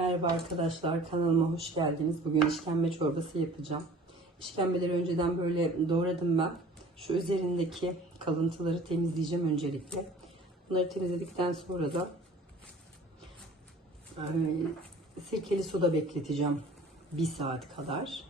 Merhaba arkadaşlar kanalıma hoş geldiniz. Bugün işkembe çorbası yapacağım. İşkembeleri önceden böyle doğradım ben. Şu üzerindeki kalıntıları temizleyeceğim öncelikle. Bunları temizledikten sonra da e, sirkeli suda bekleteceğim. Bir saat kadar.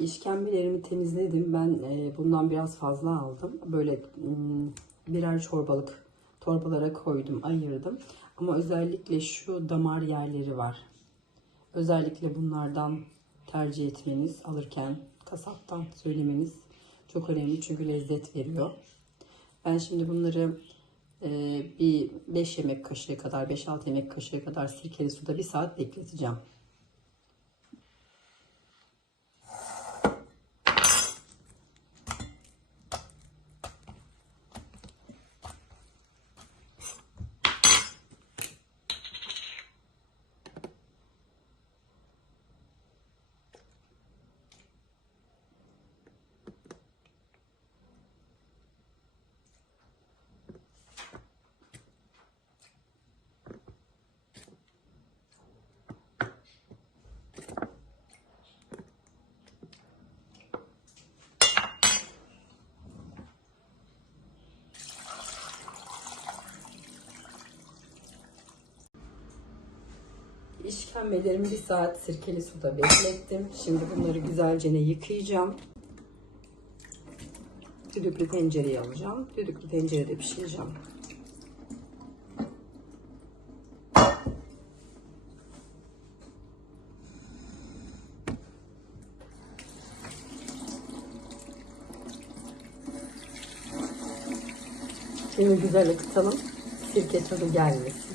İşkembelerimi temizledim. Ben e, bundan biraz fazla aldım. Böyle birer çorbalık torbalara koydum, ayırdım. Ama özellikle şu damar yerleri var. Özellikle bunlardan tercih etmeniz, alırken kasaptan söylemeniz çok önemli çünkü lezzet veriyor. Ben şimdi bunları e, bir 5 yemek kaşığı kadar, 5-6 yemek kaşığı kadar sirkeli suda bir saat bekleteceğim. İşkembelerimi bir saat sirkeli suda beklettim. Şimdi bunları güzelce yıkayacağım. Düdüklü tencereye alacağım. Düdüklü tencerede pişireceğim. Şimdi güzel ıkıtalım. Sirke tadı gelmesin.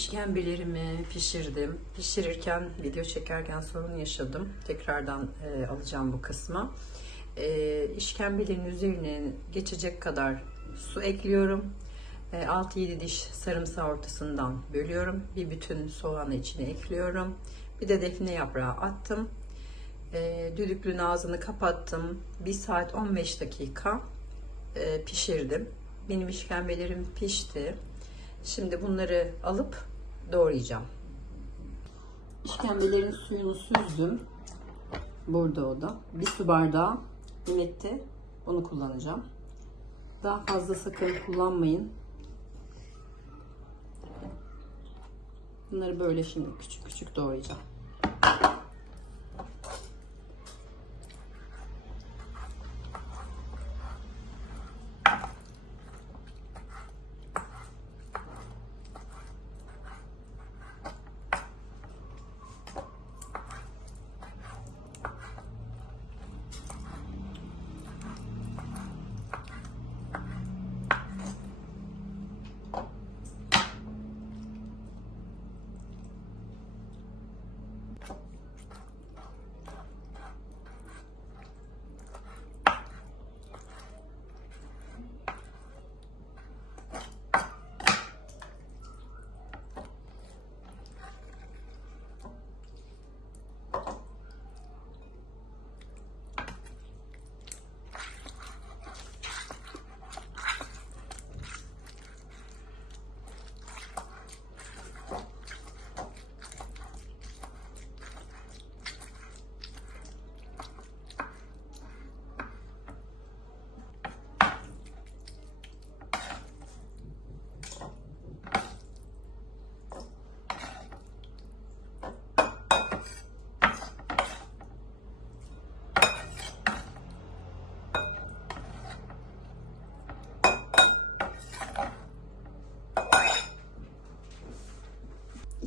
İşkembelerimi pişirdim. Pişirirken, video çekerken sorun yaşadım. Tekrardan e, alacağım bu kısmı. E, işkembelerin üzerine geçecek kadar su ekliyorum. E, 6-7 diş sarımsağı ortasından bölüyorum. Bir bütün soğanı içine ekliyorum. Bir de defne yaprağı attım. E, düdüklünün ağzını kapattım. 1 saat 15 dakika e, pişirdim. Benim işkembelerim pişti. Şimdi bunları alıp doğrayacağım. İşkembelerin suyunu süzdüm. Burada o da. Bir su bardağı kıymetli. Bunu kullanacağım. Daha fazla sakın kullanmayın. Bunları böyle şimdi küçük küçük doğrayacağım.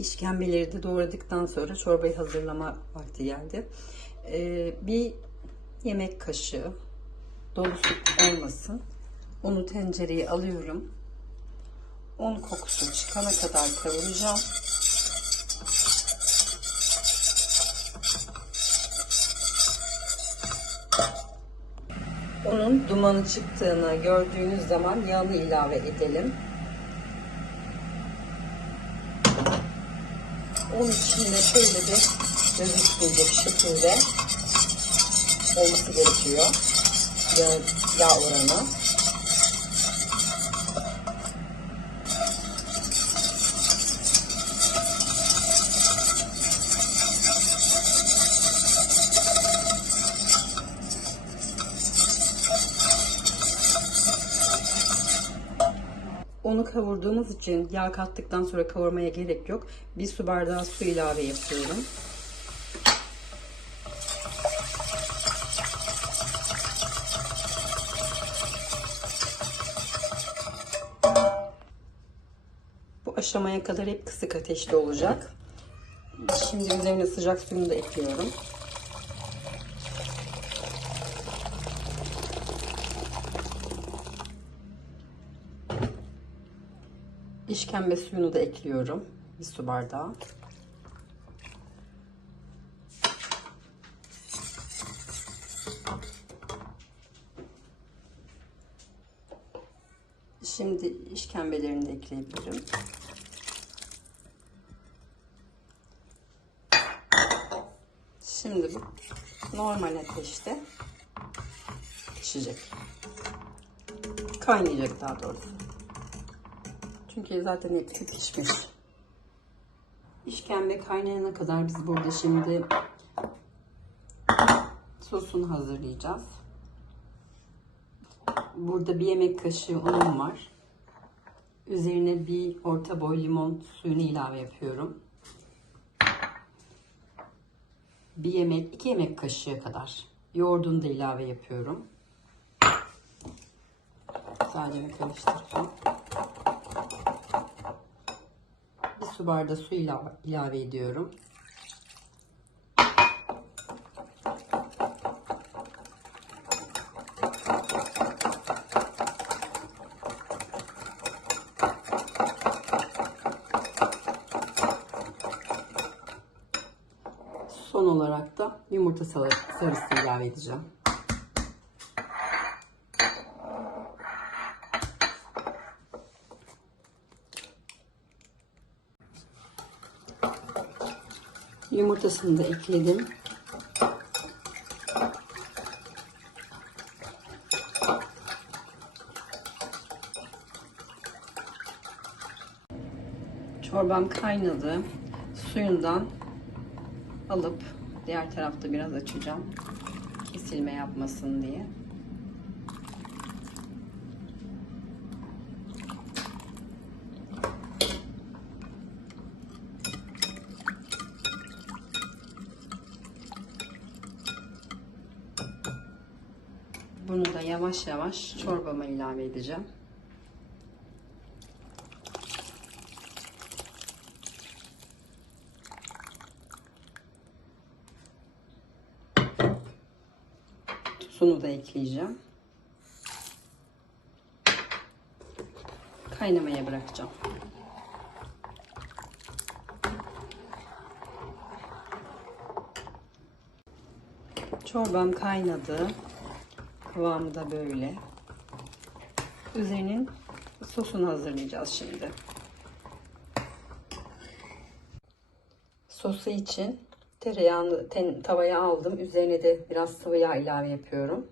İşkembeleri de doğradıktan sonra çorbayı hazırlama vakti geldi. Ee, bir yemek kaşığı dolusu olmasın. Onu tencereye alıyorum. Un kokusu çıkana kadar kavuracağım. Unun dumanı çıktığını gördüğünüz zaman yağını ilave edelim. Onun içinde şöyle bir gözükmeyecek şekilde olması gerekiyor. Yağ, yağ oranı. Kavurduğumuz için yağ kattıktan sonra kavurmaya gerek yok. Bir su bardağı su ilave yapıyorum. Bu aşamaya kadar hep kısık ateşte olacak. Şimdi üzerine sıcak suyunu da ekliyorum. İşkembe suyunu da ekliyorum. Bir su bardağı. Şimdi işkembelerini de ekleyebilirim. Şimdi bu normal ateşte pişecek. Kaynayacak daha doğrusu. Çünkü zaten hepsi pişmiş. İşkembe kaynayana kadar biz burada şimdi sosunu hazırlayacağız. Burada bir yemek kaşığı unum var. Üzerine bir orta boy limon suyunu ilave yapıyorum. Bir yemek, iki yemek kaşığı kadar yoğurdunu da ilave yapıyorum. Sadece bir karıştıracağım. Bir su bardağı su ilave, ilave ediyorum. Son olarak da yumurta sarı- sarısı ilave edeceğim. Yumurtasını da ekledim. Çorbam kaynadı. Suyundan alıp diğer tarafta biraz açacağım. Kesilme yapmasın diye. Bunu da yavaş yavaş çorbama ilave edeceğim. Tuzunu da ekleyeceğim. Kaynamaya bırakacağım. Çorbam kaynadı. Kıvamı da böyle. Üzerinin sosunu hazırlayacağız şimdi. Sosu için tereyağını tavaya aldım. Üzerine de biraz sıvı yağ ilave yapıyorum.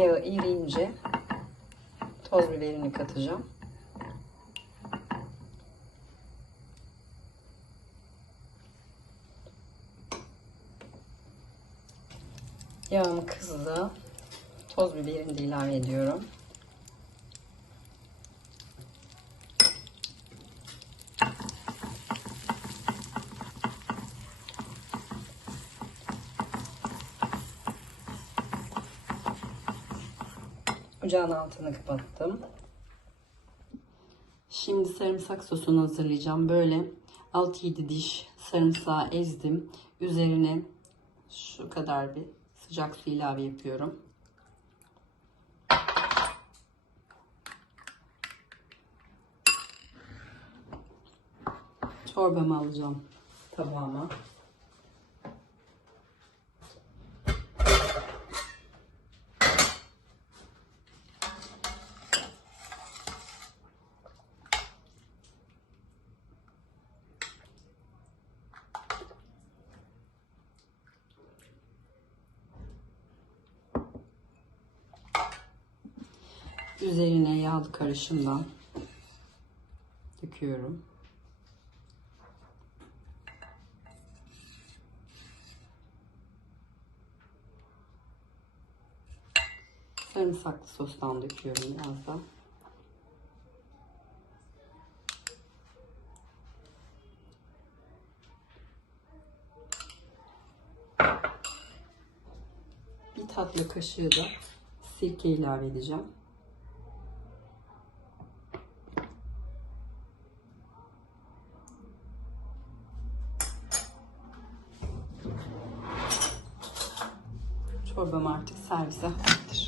Yağı eriyince toz biberini katacağım. Yağım kızdı. Toz biberini de ilave ediyorum. Ocağın altını kapattım. Şimdi sarımsak sosunu hazırlayacağım. Böyle 6-7 diş sarımsağı ezdim. Üzerine şu kadar bir sıcak su ilave yapıyorum. Çorbamı alacağım tabağıma. Üzerine yağlı karışımdan döküyorum. Sarımsaklı sostan döküyorum biraz da. Bir tatlı kaşığı da sirke ilave edeceğim. Çorbam artık servise hazır.